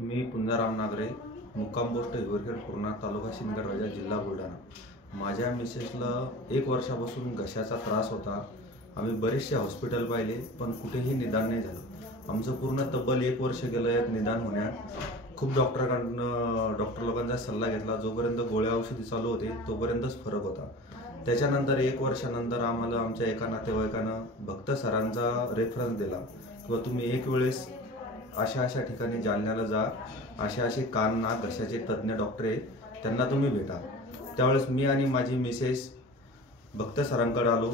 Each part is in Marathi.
मी पुंजाराम नागरे, मुक्काम पोस्ट हिवरखेड, पूर्णा, तालुका सिंदखेड राजा, जिल्हा बुलढाणा। माझ्या मिसेसला 1 वर्षापासून घशाचा त्रास होता। आम्ही बरेचसे हॉस्पिटल पाहिले पण कुठेही निदान नाही झालं। आमचं पूर्ण तब्बल 1 वर्ष गेलं निदान होण्यात। खूप डॉक्टर लोकांचा सल्ला घेतला। जोपर्यंत गोळ्या औषधी चालू होते तोपर्यंतच फरक होता। त्याच्यानंतर 1 वर्षानंतर आम्हाला आमच्या एका नातेवाईकानं भक्त सरांचा रेफरन्स दिला किंवा तुम्ही एक वेळेस अशा ठिकाणी जालन्याला जा, असे कान नाक घशाचे तज्ज्ञ डॉक्टर आहे, त्यांना तुम्ही भेटा। त्यावेळेस मी आणि माझी मिसेस भक्त सरांकडे आलो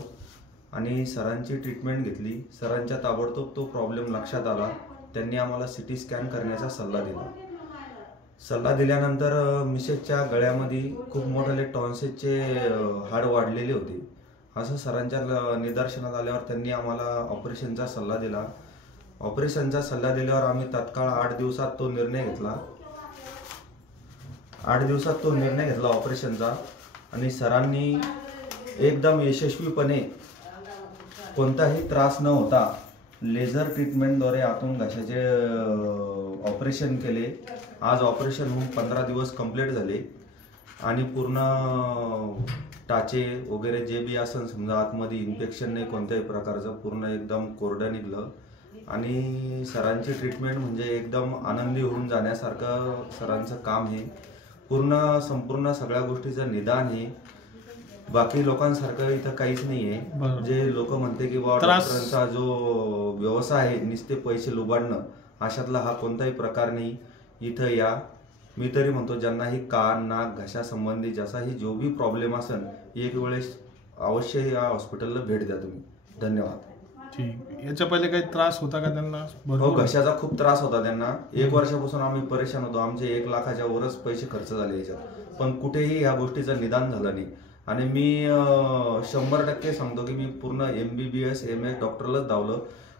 आणि सरांची ट्रीटमेंट घेतली। सरांच्या ताबडतोब तो प्रॉब्लेम लक्षात आला। त्यांनी आम्हाला सिटी स्कॅन करण्याचा सल्ला दिला। सल्ला दिल्यानंतर मिसेसच्या गळ्यामध्ये खूप मोठे टॉन्सिलचे हाड वाढलेले होते। असं सरांच्या निदर्शनात आल्यावर त्यांनी आम्हाला ऑपरेशनचा सल्ला दिला। ऑपरेशनचा सल्ला दिल्यावर आम्ही तात्काळ 8 दिवसात तो निर्णय घेतला। 8 दिवसात तो निर्णय घेतला ऑपरेशनचा आणि सरांनी एकदम यशस्वीपणे कोणताही त्रास न होता लेझर ट्रीटमेंटद्वारे आतून घशाचे ऑपरेशन केले। आज ऑपरेशन होऊन 15 दिवस कंप्लीट झाले आणि पूर्ण टाचे वगैरे जे बी असेल समजा आतमध्ये इन्फेक्शन नाही कोणत्याही प्रकारचं, पूर्ण एकदम कोरडं निघलं आणि सरांची ट्रीटमेंट म्हणजे एकदम आनंदी होऊन जाण्यासारखं सरांचं काम आहे। संपूर्ण सगळ्या गोष्टीचं निदान आहे। बाकी लोकांसारखं इथं काहीच नाही आहे। जे लोक म्हणते की बाबा डॉक्टरांचा जो व्यवसाय आहे नुसते पैसे लुबाडणं, अशातला हा कोणताही प्रकार नाही। इथं या, मी तरी म्हणतो ज्यांनाही कान नाक घशा संबंधी जसाही जो भी प्रॉब्लेम असेल एक वेळेस अवश्य या हॉस्पिटलला भेट द्या तुम्ही। धन्यवाद। ठीक, याच्या पहिले काही त्रास होता का त्यांना? हो, घशाचा खूप त्रास होता त्यांना। 1 वर्षापासून आम्ही परेशान होतो। आमचे 1 लाखाच्या वरच पैसे खर्च झाले याच्यात, पण कुठेही या गोष्टीचं निदान झालं नाही। आणि मी 100% सांगतो की मी पूर्ण MBBS MS डॉक्टरलाच धावलं,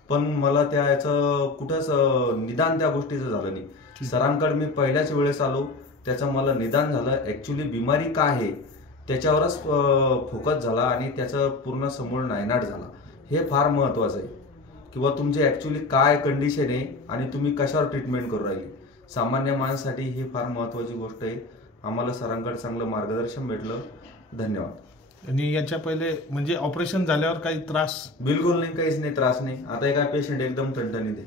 पण मला याचं कुठंच निदान त्या गोष्टीचं झालं नाही। सरांकडे मी पहिल्याच वेळेस आलो, त्याचं मला निदान झालं। ॲक्च्युली बिमारी काय आहे त्याच्यावरच फोकस झाला आणि त्याचं पूर्ण समूळ नायनाट झाला। हे फार महत्त्वाचं आहे किंवा तुमची ॲक्च्युली काय कंडिशन आहे आणि तुम्ही कशावर ट्रीटमेंट करू राहिली। सामान्य माणसासाठी ही फार महत्त्वाची गोष्ट आहे। आम्हाला सरांकडे चांगलं मार्गदर्शन भेटलं। धन्यवाद। आणि याच्या पहिले म्हणजे ऑपरेशन झाल्यावर काही त्रास? बिलकुल नाही, काहीच नाही, त्रास नाही। आता काय पेशंट एकदम ठणठणीत आहे।